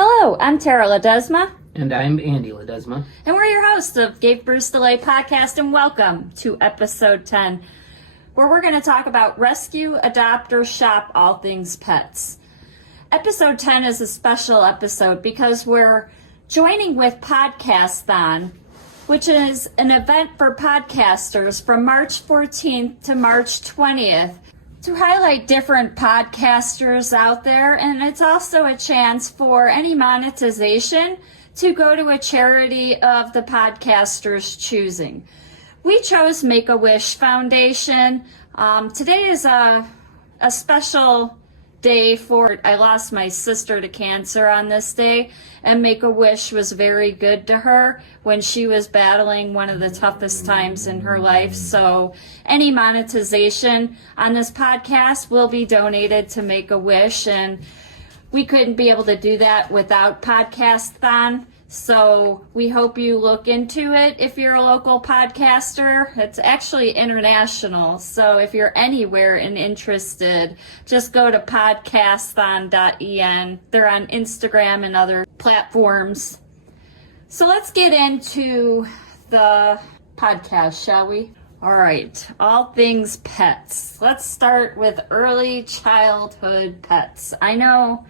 Hello, I'm Tara Ledesma. And I'm Andy Ledesma. And we're your hosts of Gave Bruce Delay podcast, and welcome to episode 10, where we're going to talk about rescue, adopt, or shop all things pets. Episode 10 is a special episode because we're joining with Podcasthon, which is an event for podcasters from March 14th to March 20th. To highlight different podcasters out there, and it's also a chance for any monetization to go to a charity of the podcaster's choosing. We chose Make-A-Wish Foundation. Today is a special day for, I lost my sister to cancer on this day, and Make-A-Wish was very good to her when she was battling one of the toughest times in her life. So any monetization on this podcast will be donated to Make-A-Wish, and we couldn't be able to do that without Podcasthon. So we hope you look into it if you're a local podcaster. It's actually international. So if you're anywhere and interested, just go to Podcasthon.en. They're on Instagram and other platforms. So let's get into the podcast, shall we? All right, all things pets. Let's start with early childhood pets. I know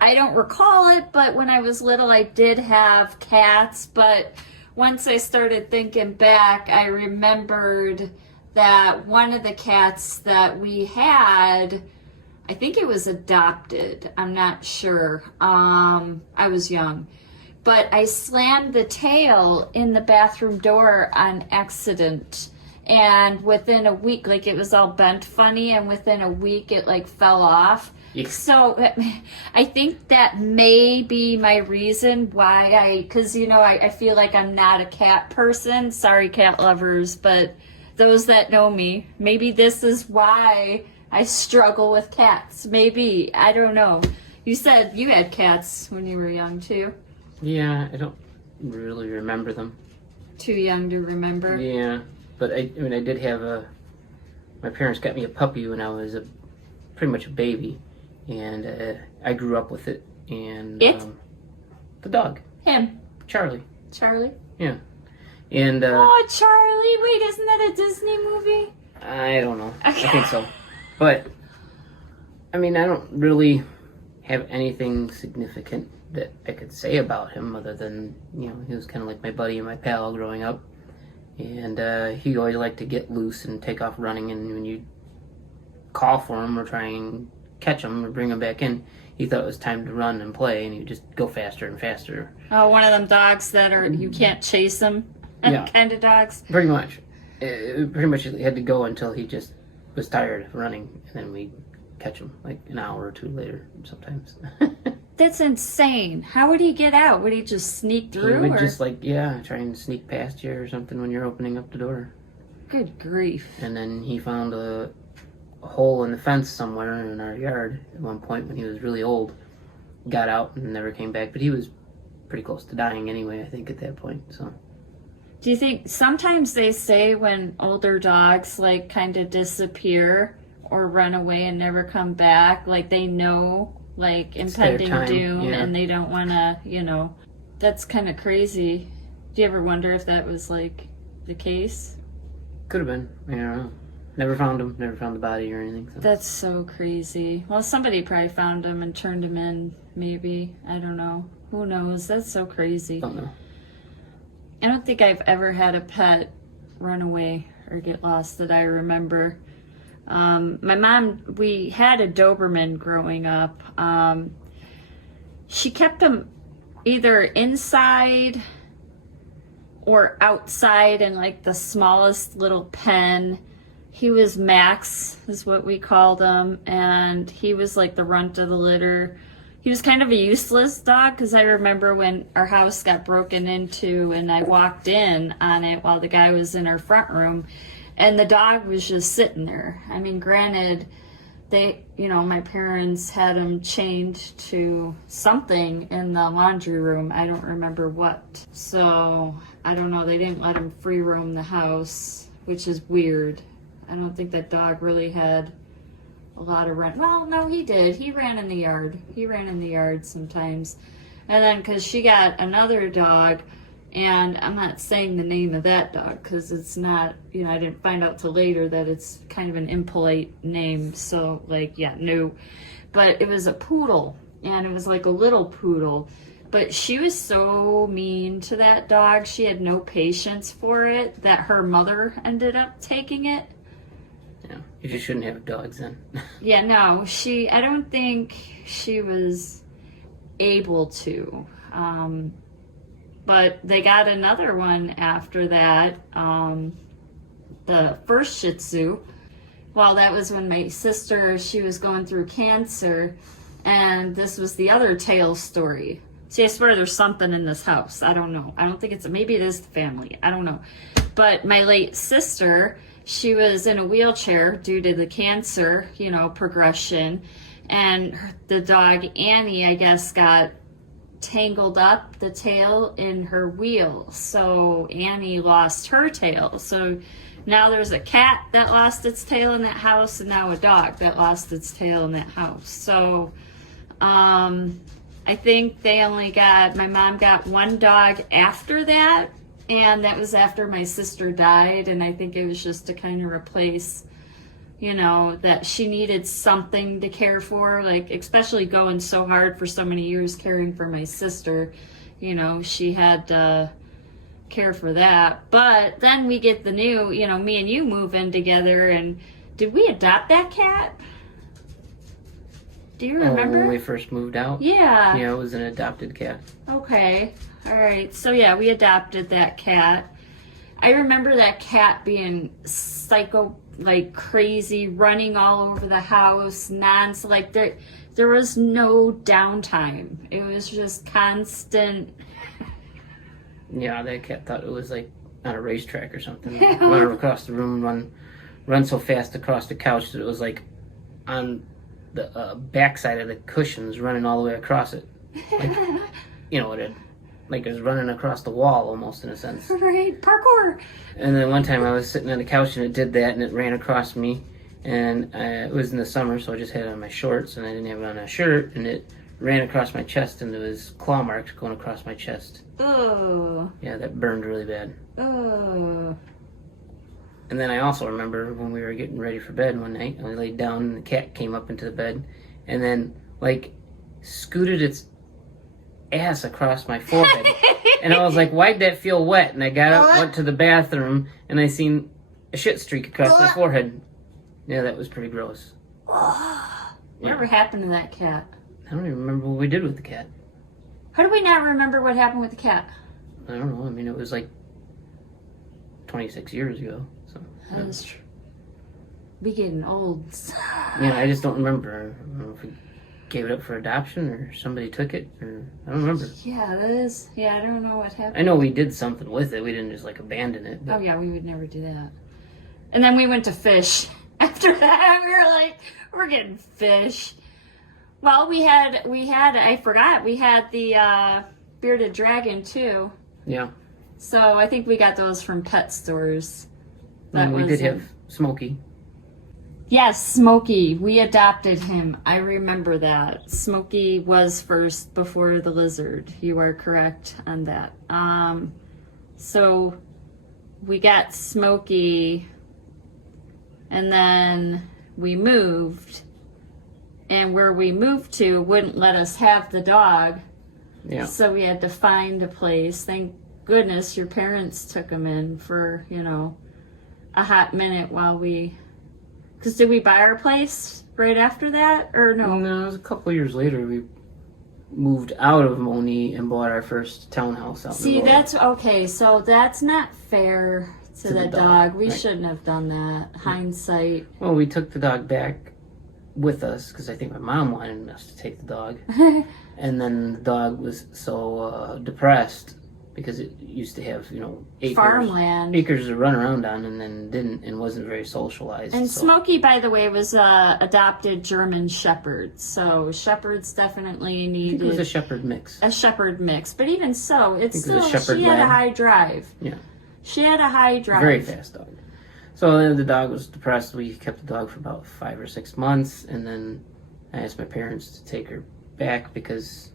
I don't recall it, but when I was little, I did have cats. But once I started thinking back, I remembered that one of the cats that we had, I think it was adopted. I'm not sure. I was young. But I slammed the tail in the bathroom door on accident. And within a week, like, it was all bent funny, and within a week it like fell off. Yeah. So I think that may be my reason why because I feel like I'm not a cat person. Sorry, cat lovers, but those that know me, maybe this is why I struggle with cats. Maybe, I don't know. You said you had cats when you were young too. Yeah, I don't really remember them. Too young to remember? Yeah, but I did have my parents got me a puppy when I was pretty much a baby. And I grew up with it. And the dog. Him. Charlie. Charlie? Yeah. And oh, Charlie. Wait, isn't that a Disney movie? I don't know. Okay. I think so. But I don't really have anything significant that I could say about him other than, he was kind of like my buddy and my pal growing up. And he always liked to get loose and take off running, and when you call for him or try and catch him or bring him back in, he thought it was time to run and play, and he would just go faster and faster. Oh, one of them dogs that are, you can't chase them kind of dogs? Pretty much. Pretty much he had to go until he just was tired of running, and then we'd catch him like an hour or two later sometimes. That's insane. How would he get out? Would he just sneak through? He would just try and sneak past you or something when you're opening up the door. Good grief. And then he found a hole in the fence somewhere in our yard at one point when he was really old. Got out and never came back, but he was pretty close to dying anyway, I think, at that point. So do you think sometimes they say when older dogs kind of disappear or run away and never come back, they know impending doom, yeah, and they don't want to, that's kind of crazy. Do you ever wonder if that was the case? Could have been. I don't know. Never found him. Never found the body or anything. So. That's so crazy. Well, somebody probably found him and turned him in, maybe. I don't know. Who knows? That's so crazy. Don't know. I don't think I've ever had a pet run away or get lost that I remember. My mom, we had a Doberman growing up. She kept him either inside or outside in the smallest little pen. He was Max, is what we called him, and he was the runt of the litter. He was kind of a useless dog because I remember when our house got broken into and I walked in on it while the guy was in our front room, and the dog was just sitting there. Granted, my parents had him chained to something in the laundry room. I don't remember what. So, I don't know. They didn't let him free roam the house, which is weird. I don't think that dog really had a lot of run. Well, no, he did. He ran in the yard. He ran in the yard sometimes. And then because she got another dog, and I'm not saying the name of that dog because it's not, I didn't find out till later that it's kind of an impolite name. So, no. But it was a poodle, and it was like a little poodle. But she was so mean to that dog. She had no patience for it that her mother ended up taking it. Yeah, you just shouldn't have dogs then. Yeah, no, I don't think she was able to. But they got another one after that, the first Shih Tzu. Well, that was when my sister, she was going through cancer, and this was the other tail story. See, I swear there's something in this house. I don't know. I don't think maybe it is the family. I don't know. But my late sister, she was in a wheelchair due to the cancer, progression, and the dog Annie, I guess, got tangled up the tail in her wheel, so Annie lost her tail. So now there's a cat that lost its tail in that house, and now a dog that lost its tail in that house. So I think my mom got one dog after that, and that was after my sister died, and I think it was just to kind of replace, that she needed something to care for, especially going so hard for so many years caring for my sister, she had to care for that. But then we get the new, me and you move in together, and did we adopt that cat? Do you remember? When we first moved out? Yeah. Yeah, it was an adopted cat. Okay. All right. So, yeah, we adopted that cat. I remember that cat being psycho, crazy, running all over the house, there was no downtime. It was just constant. Yeah, that cat thought it was on a racetrack or something. Run across the room, run so fast across the couch that it was on the backside of the cushions, running all the way across it. It was running across the wall almost, in a sense. Right, parkour. And then one time I was sitting on the couch and it did that, and it ran across me, and it was in the summer, so I just had it on my shorts and I didn't have it on a shirt, and it ran across my chest, and there was claw marks going across my chest. Oh. Yeah, that burned really bad. Oh. And then I also remember when we were getting ready for bed one night, and we laid down, and the cat came up into the bed, and then scooted its ass across my forehead. And I was like, why'd that feel wet? And I got up, went to the bathroom, and I seen a shit streak across my forehead. Yeah, that was pretty gross. Whatever happened to that cat? I don't even remember what we did with the cat. How do we not remember what happened with the cat? I don't know. I mean, it was 26 years ago. So that is true. We getting old. Yeah, I just don't remember. I don't know if we gave it up for adoption or somebody took it, or I don't remember. Yeah, that is. Yeah, I don't know what happened. I know we did something with it. We didn't just abandon it. But... Oh yeah, we would never do that. And then we went to fish. After that, we were like, we're getting fish. Well, we had. I forgot. We had the bearded dragon too. Yeah. So I think we got those from pet stores. And we did have Smokey. Yes, Smokey. We adopted him. I remember that. Smokey was first before the lizard. You are correct on that. So we got Smokey, and then we moved. And where we moved to wouldn't let us have the dog. Yeah. So we had to find a place. Thank goodness your parents took him in for, a hot minute while we... Because did we buy our place right after that, or no? No, it was a couple of years later. We moved out of Moni and bought our first townhouse out. See, that's okay. So that's not fair to the dog. We right. shouldn't have done that. Hindsight. Well, we took the dog back with us because I think my mom wanted us to take the dog, and then the dog was so depressed because it used to have acres to run around on, and then didn't, and wasn't very socialized. And Smokey, by the way, was adopted German Shepherd, so Shepherds definitely needed... I think it was a Shepherd mix. A Shepherd mix, but even so, it's still... She had a high drive. Yeah. She had a high drive. Very fast dog. So then the dog was depressed. We kept the dog for about 5 or 6 months, and then I asked my parents to take her back because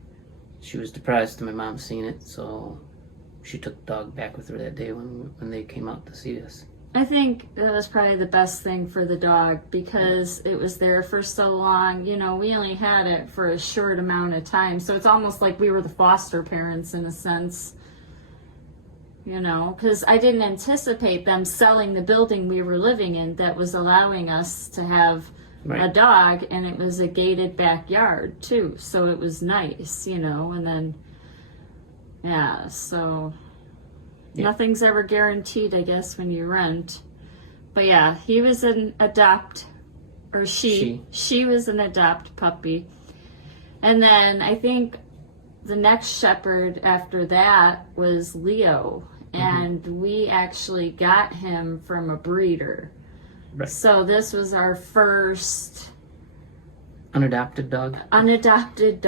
she was depressed and my mom seen it, so she took the dog back with her that day when they came out to see us. I think that was probably the best thing for the dog because it was there for so long. You know, we only had it for a short amount of time, so it's almost like we were the foster parents in a sense. You know, because I didn't anticipate them selling the building we were living in that was allowing us to have a dog, and it was a gated backyard too, so it was nice, you know. And then so nothing's ever guaranteed, I guess, when you rent. But yeah, he was an she was an adopt puppy. And then I think the next shepherd after that was Leo, and we actually got him from a breeder. Right. So this was our first unadopted dog. Unadopted,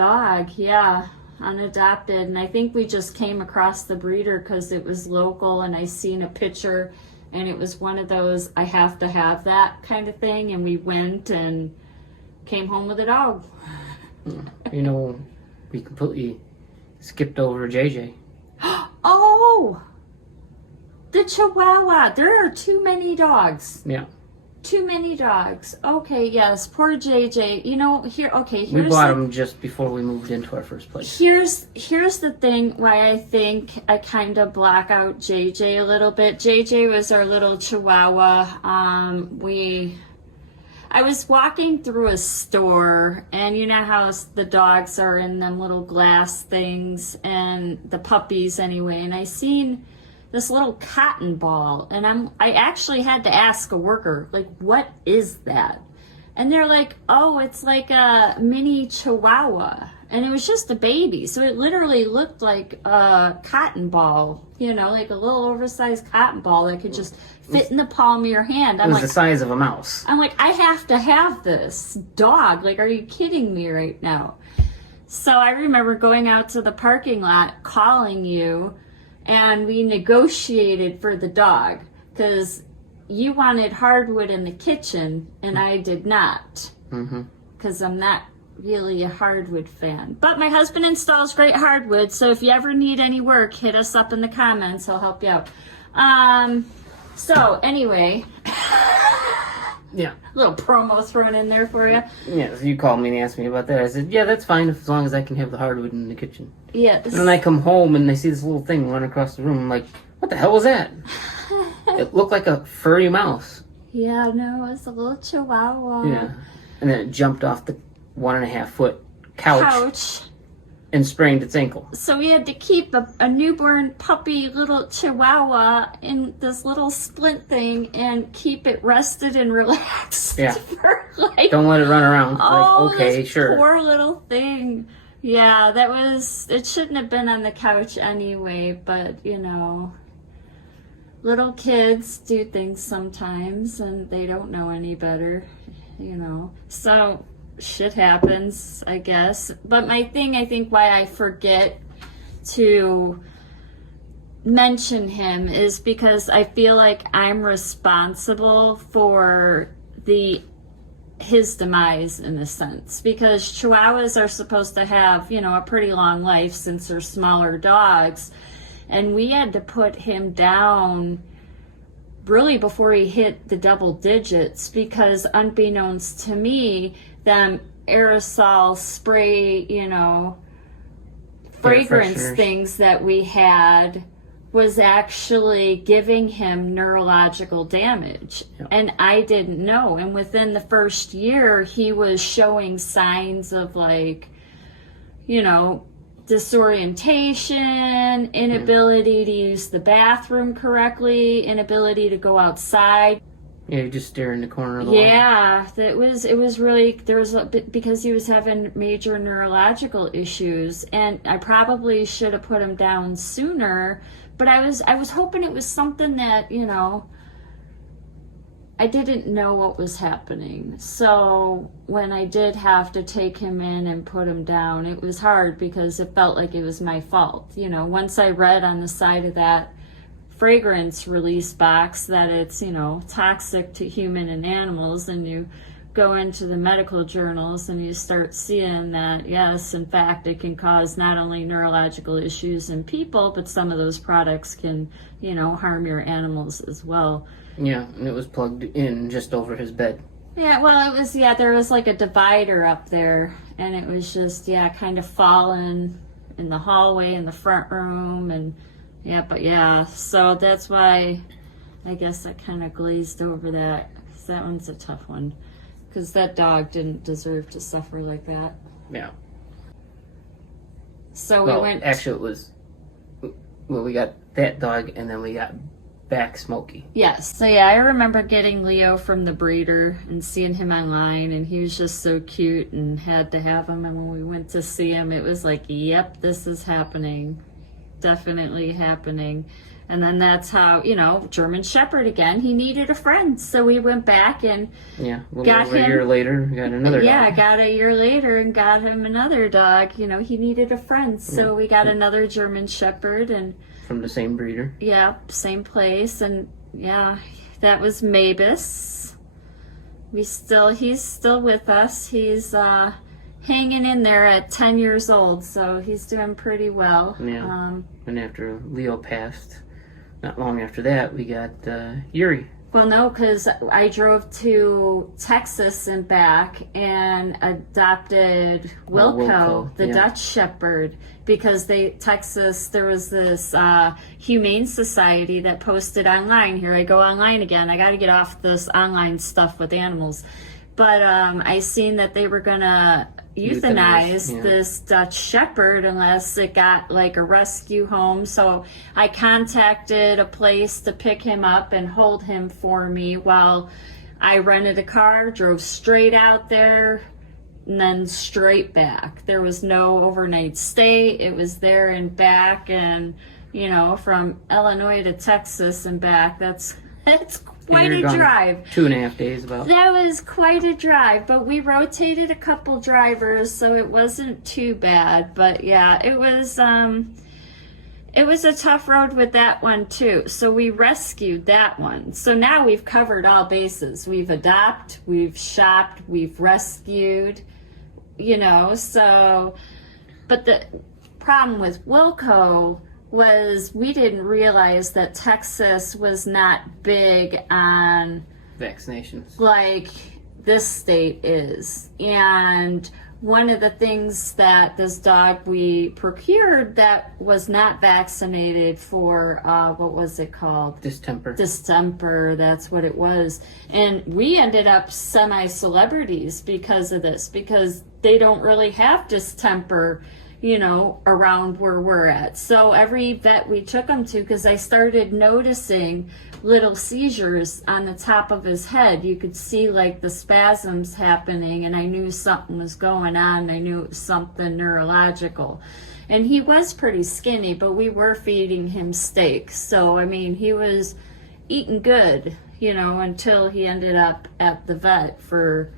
and I think we just came across the breeder because it was local, and I seen a picture, and it was one of those I have to have that kind of thing, and we went and came home with a dog. You know, we completely skipped over JJ. Oh, the Chihuahua. There are too many dogs. Yeah. Too many dogs. Okay, yes, poor JJ. You know, here's we bought him just before we moved into our first place. Here's the thing why I think I kind of block out JJ a little bit. JJ was our little Chihuahua. I was walking through a store, and you know how the dogs are in them little glass things, and the puppies anyway, and I seen this little cotton ball, and I actually had to ask a worker, like, what is that? And they're like, oh, it's like a mini Chihuahua. And it was just a baby, so it literally looked like a cotton ball, you know, like a little oversized cotton ball that could just fit in the palm of your hand. It was the size of a mouse. I'm like, I have to have this dog. Like, are you kidding me right now? So I remember going out to the parking lot, calling you, and we negotiated for the dog because you wanted hardwood in the kitchen and I did not, because I'm not really a hardwood fan. But my husband installs great hardwood, so if you ever need any work, hit us up in the comments. He'll help you out. So anyway, yeah, a little promo thrown in there for you. Yeah, so you called me and asked me about that. I said, yeah, that's fine as long as I can have the hardwood in the kitchen. Yes. And then I come home and I see this little thing run across the room. I'm like, what the hell was that? It looked like a furry mouse. Yeah, no, it was a little Chihuahua. Yeah. And then it jumped off the 1.5-foot couch and sprained its ankle. So we had to keep a newborn puppy little Chihuahua in this little splint thing and keep it rested and relaxed. Yeah. For like, don't let it run around. Oh, like, okay, this sure. Poor little thing. Yeah, it shouldn't have been on the couch anyway, but you know, little kids do things sometimes and they don't know any better, you know. So shit happens, I guess. But my thing, I think why I forget to mention him is because I feel like I'm responsible for his demise in a sense, because Chihuahuas are supposed to have, you know, a pretty long life since they're smaller dogs, and we had to put him down really before he hit the double digits because unbeknownst to me, them aerosol spray, you know, fragrance things that we had was actually giving him neurological damage. Yep. And I didn't know. And within the first year, he was showing signs of, like, you know, disorientation, inability to use the bathroom correctly, inability to go outside. Yeah, you just stare in the corner of the wall. Yeah, it was really, there was a bit, because he was having major neurological issues, and I probably should have put him down sooner, but I was hoping it was something that, you know, I didn't know what was happening. So when I did have to take him in and put him down, it was hard because it felt like it was my fault. You know, once I read on the side of that fragrance release box that it's, toxic to human and animals, and you go into the medical journals and you start seeing that, yes, in fact, it can cause not only neurological issues in people, but some of those products can, harm your animals as well. Yeah, and it was plugged in just over his bed. Yeah, well, it was, there was like a divider up there, and it was just, kind of fallen in the hallway in the front room, and so that's why I guess I kind of glazed over that, because that one's a tough one, because that dog didn't deserve to suffer like that. Yeah. So actually it was, we got that dog, and then we got back Smokey. Yes. So I remember getting Leo from the breeder and seeing him online, and he was just so cute and had to have him. And when we went to see him, it was like, yep, this is happening. Definitely happening. And then that's how, German Shepherd again, he needed a friend. So we went back and got him. A year later, got another dog. Yeah, got a year later and got him another dog. He needed a friend. So we got another German Shepherd, and from the same breeder. Yeah, same place. And that was Mavis. He's still with us. He's hanging in there at 10 years old, so he's doing pretty well. Yeah. And after Leo passed, not long after that, we got Yuri. Well, no, because I drove to Texas and back and adopted Wilco, the Dutch Shepherd, because Texas, there was this Humane Society that posted online. Here I go online again. I got to get off this online stuff with animals. But I seen that they were going to euthanize this Dutch Shepherd unless it got like a rescue home. So I contacted a place to pick him up and hold him for me while I rented a car, drove straight out there, and then straight back. There was no overnight stay. It was there and back, and from Illinois to Texas and back, that's quite a drive. 2.5 days about. That was quite a drive, but we rotated a couple drivers, so it wasn't too bad. But it was a tough road with that one too. So we rescued that one. So now we've covered all bases. We've adopted, we've shopped, we've rescued, so. But the problem with Wilco was we didn't realize that Texas was not big on vaccinations like this state is. And one of the things that this dog we procured that was not vaccinated for, what was it called? Distemper. Distemper, that's what it was. And we ended up semi-celebrities because of this, because they don't really have distemper around where we're at. So every vet we took him to, because I started noticing little seizures on the top of his head. You could see like the spasms happening, and I knew something was going on. I knew it was something neurological. And he was pretty skinny, but we were feeding him steak. So, he was eating good, until he ended up at the vet for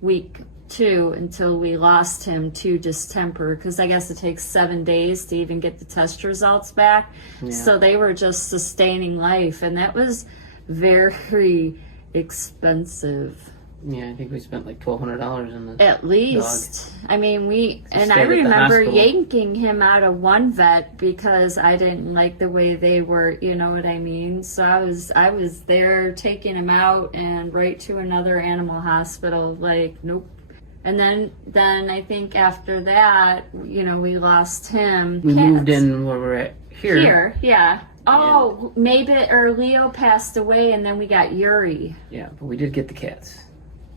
week 2 until we lost him to distemper, because I guess it takes 7 days to even get the test results back. So they were just sustaining life, and that was very expensive. I think we spent like $1,200 on the at least dog. I I remember yanking him out of one vet because I didn't like the way they were, you know what I mean? So I was there taking him out and right to another animal hospital, like nope. And then I think after that, we lost him. We moved in where we're at here. Here, yeah. Oh, maybe, or Leo passed away, and then we got Yuri. Yeah, but we did get the cats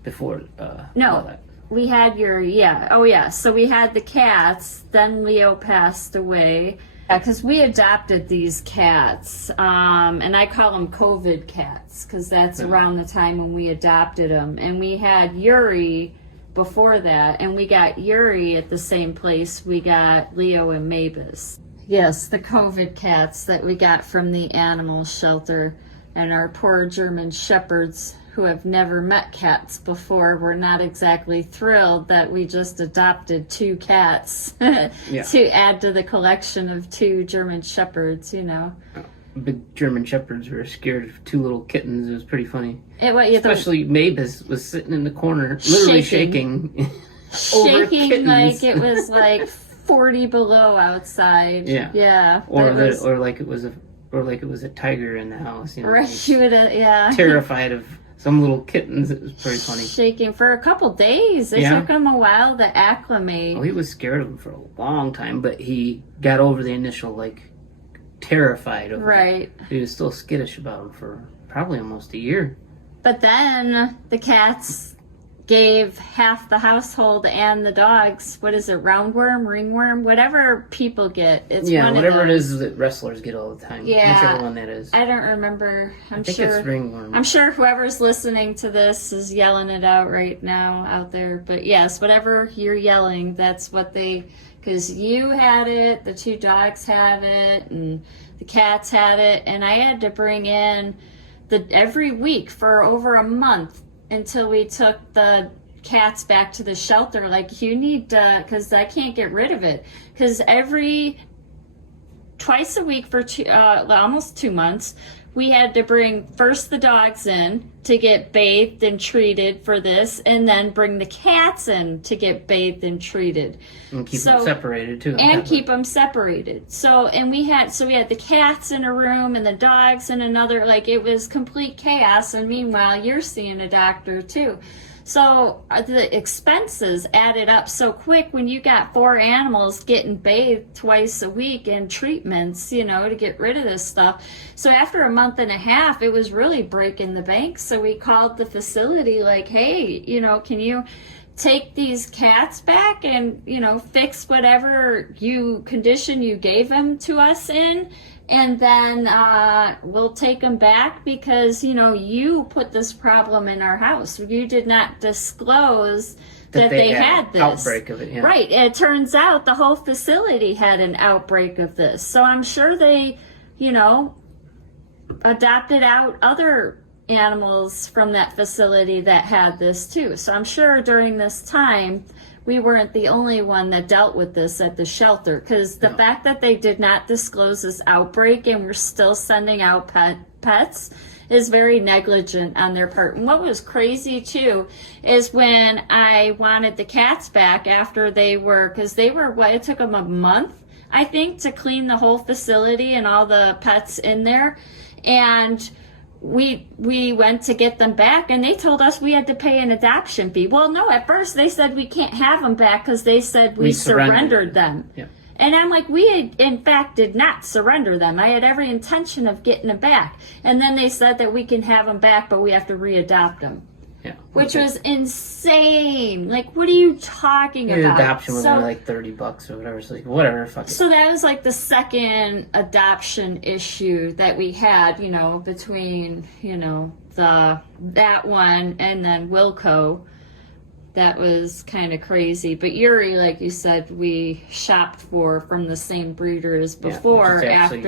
before all that. We had Yuri, yeah. Oh, yeah. So we had the cats, then Leo passed away. Because we adopted these cats, and I call them COVID cats, because that's around the time when we adopted them. And we had Yuri before that, and we got Yuri at the same place we got Leo and Mavis. Yes, the COVID cats that we got from the animal shelter, and our poor German shepherds who have never met cats before were not exactly thrilled that we just adopted 2 cats to add to the collection of 2 German shepherds, big German Shepherds were scared of two little kittens. It was pretty funny. Especially Mavis was sitting in the corner, literally shaking shaking like it was like 40 below outside. Yeah. Or like it was a tiger in the house. You know, right. She would terrified of some little kittens. It was pretty funny. Shaking for a couple days. It took him a while to acclimate. Well, he was scared of them for a long time, but he got over the initial terrified of him. He was still skittish about him for probably almost a year. But then the cats gave half the household and the dogs, what is it, roundworm, ringworm, whatever people get. It's whatever it is that wrestlers get all the time. Whichever one that is. I don't remember. I think it's ringworm. I'm sure whoever's listening to this is yelling it out right now out there. But yes, whatever you're yelling, that's what because you had it, the two dogs had it, and the cats had it, and I had to bring in every week for over a month until we took the cats back to the shelter. You need to, because I can't get rid of it. Because twice a week for almost 2 months, we had to bring first the dogs in to get bathed and treated for this, and then bring the cats in to get bathed and treated. And keep them separated too. And keep them separated. We had the cats in a room and the dogs in another. It was complete chaos. And meanwhile, you're seeing a doctor too. So the expenses added up so quick when you got 4 animals getting bathed twice a week and treatments, to get rid of this stuff. So after a month and a half, it was really breaking the bank. So we called the facility hey, can you take these cats back and, fix whatever condition you gave them to us in? And then we'll take them back because, you put this problem in our house. You did not disclose that they had this outbreak of it. Yeah. Right. It turns out the whole facility had an outbreak of this. So I'm sure they, adopted out other animals from that facility that had this too. So I'm sure during this time, we weren't the only one that dealt with this at the shelter, because the fact that they did not disclose this outbreak and we're still sending out pets is very negligent on their part. And what was crazy too is when I wanted the cats back after it took them a month, I think, to clean the whole facility and all the pets in there. And we went to get them back, and they told us we had to pay an adoption fee. Well, no, at first they said we can't have them back because they said we surrendered them. Yeah. And I'm like, we in fact did not surrender them. I had every intention of getting them back. And then they said that we can have them back, but we have to readopt them. Yeah. Which was insane. What are you talking about? Adoption was only $30 or whatever. So whatever, fuck it. So that was the second adoption issue that we had, between, that one and then Wilco. That was kind of crazy. But Yuri, like you said, we shopped from the same breeder as before. He's actually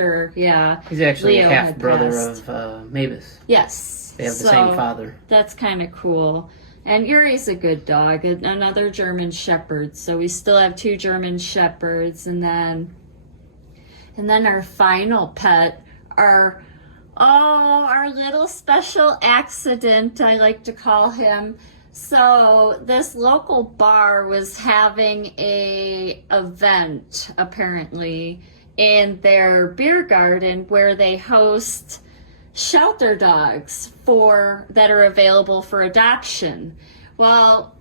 Leo a half brother of Mavis. Yes. They have the same father. That's kind of cool. And Yuri's a good dog, another German Shepherd. So we still have 2 German Shepherds, and then our final pet, our little special accident, I like to call him. So this local bar was having a event, apparently, in their beer garden where they host shelter dogs that are available for adoption. Well,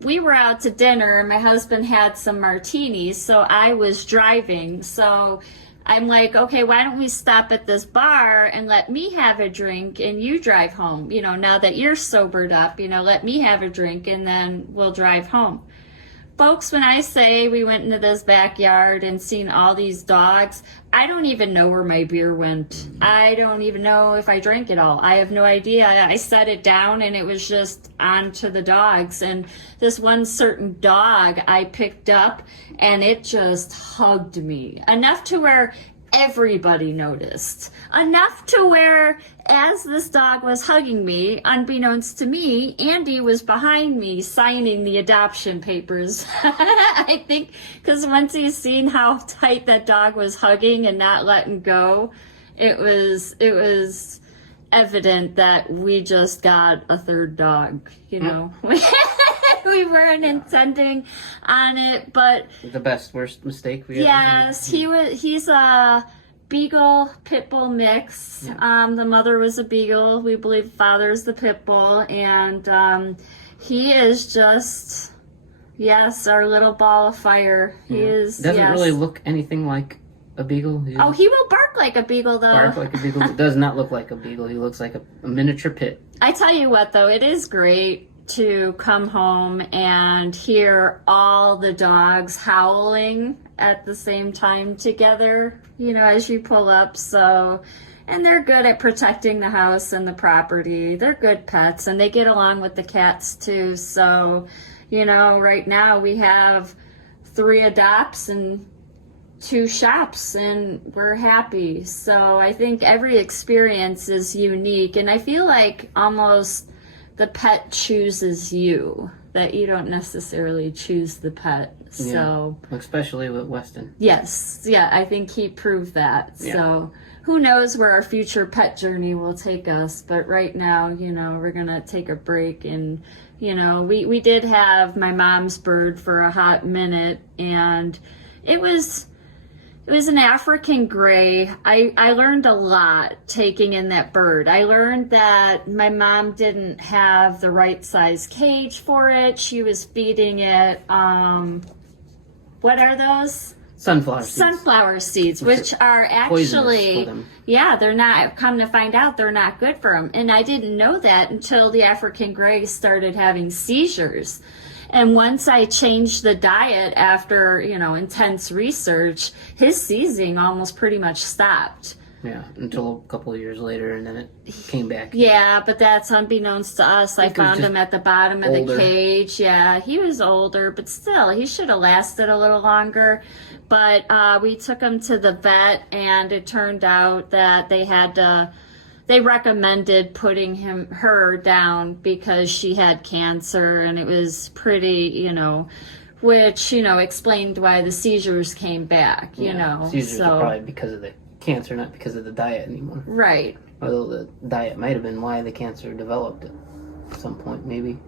we were out to dinner and my husband had some martinis, so I was driving. So I'm like, okay, why don't we stop at this bar and let me have a drink and you drive home? Now that you're sobered up, let me have a drink and then we'll drive home. Folks, when I say we went into this backyard and seen all these dogs, I don't even know where my beer went. I don't even know if I drank it all. I have no idea. I set it down and it was just on to the dogs. And this one certain dog I picked up and it just hugged me. Enough to where everybody noticed. Enough to where, as this dog was hugging me, unbeknownst to me, Andy was behind me signing the adoption papers. I think because once he's seen how tight that dog was hugging and not letting go, it was evident that we just got a third dog, you know. We weren't intending on it, but the worst mistake we ever yes, made. he's a Beagle Pit Bull mix. Yeah. The mother was a Beagle. We believe the father's the Pit Bull, and he is just, yes, our little ball of fire. He is. Doesn't really look anything like a Beagle. He will bark like a Beagle, though. Bark like a Beagle. It does not look like a Beagle. He looks like a miniature pit. I tell you what, though, it is great to come home and hear all the dogs howling at the same time together, you know, as you pull up. So, and they're good at protecting the house and the property. They're good pets, and they get along with the cats too. So, you know, right now we have 3 adopts and 2 shops, and we're happy. So I think every experience is unique, and I feel like almost the pet chooses you, that you don't necessarily choose the pet. So especially with Weston. Yes, yeah, I think he proved that. Yeah. So who knows where our future pet journey will take us, but right now, you know, we're gonna take a break. And you know, we did have my mom's bird for a hot minute, and it was an African gray. I learned a lot taking in that bird. I learned that my mom didn't have the right size cage for it. She was feeding it, what are those? Sunflower seeds. Sunflower seeds, which are actually, they're not, come to find out, they're not good for them. And I didn't know that until the African gray started having seizures. And once I changed the diet after, you know, intense research, his seizing almost pretty much stopped. Yeah, until a couple of years later, and then it came back. Yeah, but that's unbeknownst to us. I found him at the bottom of the cage. Yeah, he was older, but still, he should have lasted a little longer. But we took him to the vet, and it turned out that they recommended putting her down because she had cancer, and it was pretty, you know, which, you know, explained why the seizures came back, you know. Seizures are probably because of the cancer, not because of the diet anymore. Right. Although the diet might have been why the cancer developed at some point, maybe.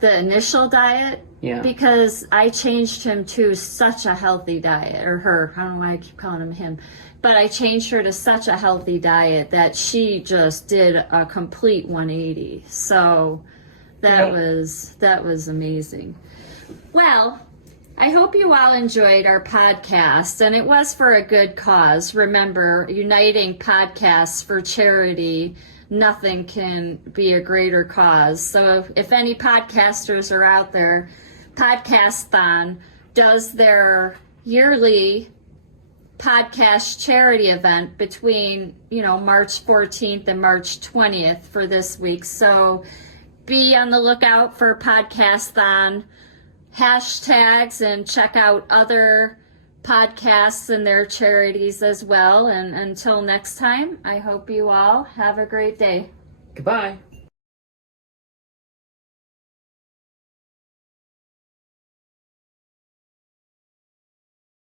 The initial diet? Yeah. Because I changed him to such a healthy diet, or her, I don't know why I keep calling him, but I changed her to such a healthy diet that she just did a complete 180. So that was amazing. Well, I hope you all enjoyed our podcast, and it was for a good cause. Remember, uniting podcasts for charity, nothing can be a greater cause. So if any podcasters are out there, Podcasthon does their yearly podcast charity event between, you know, March 14th and March 20th for this week. So be on the lookout for Podcasthon hashtags and check out other podcasts and their charities as well. And until next time, I hope you all have a great day. Goodbye.